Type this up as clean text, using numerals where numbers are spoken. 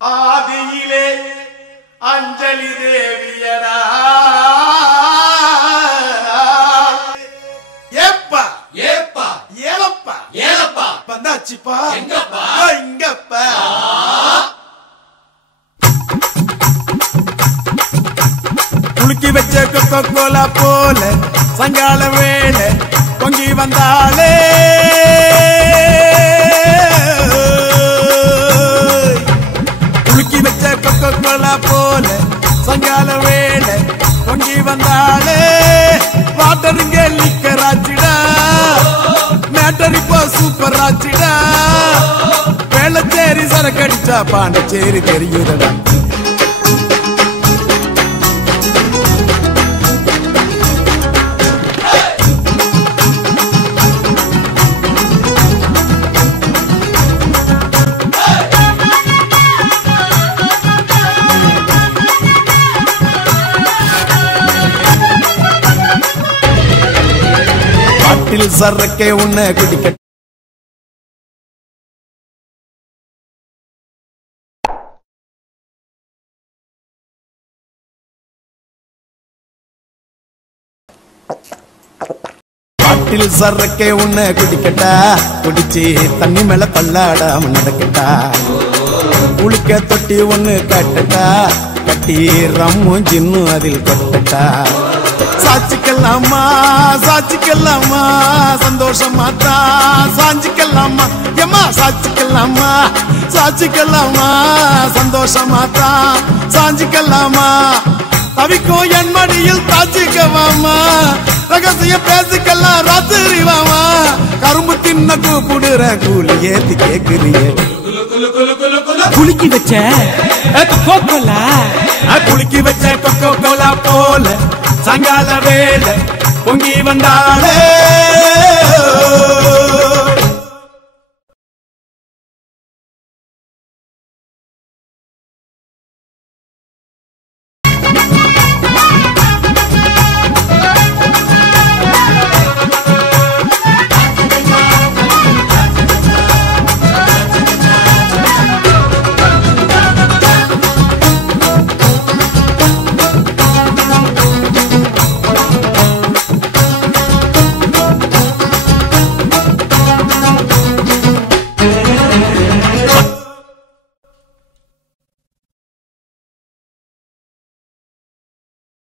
ஆதியிலே அஞ்சலி தேவியடா ஏப்பா ஏப்பா ஏலப்பா ஏலப்பா வந்தாச்சுப்பா எங்கப்பா இங்கப்பா குலுக்கி வச்ச கொக்கோ கோலா போல சங்கால வேளை பொங்கி வந்தாளே குலுக்கி வச்ச கொக்கோ கோலா போல சங்கால வேளை பொங்கி வந்தாளே வாட்டருங்க லிக்கர் ஆச்சுடா மேட்டர் இப்போ சூப்பர் ஆச்சுடா வேளச்சேரி சரக்கடிச்சா பாண்டிச்சேரி தெரியுதடா சரக்கே உன்னை குடிக்க பாட்டில் சரக்கே உன்னை குடிக்கட்டா குடிச்சு தண்ணி மேல பல்லாடாம நடக்கட்டா குளிக்க தொட்டி ஒண்ணு கட்டட்டா கட்டி ரம்மும் ஜின்னும் அதில் கொட்டட்டா சாச்சிக்கலாமா சாச்சிக்கலாமா சந்தோஷமா தான் சாஞ்சிக்கலாமா எம்மா சாச்சிக்கலாமா சாச்சிக்கலாமா சந்தோஷமா தான் சாஞ்சிக்கலாமா தவிக்கும் என் மடியில் தாச்சிக்கவாமா ரகசியம் பேசிக்கலாம் ராத்திரி வாமா கரும்பு தின்ன கூப்பிடுற கூலி ஏத்தி கேக்குறியே குலுக்கி வச்ச கொக்கோ கோலா குலுக்கி வச்ச கொக்கோ கோலா போல சங்கால வேளை பொங்கி வந்தாளே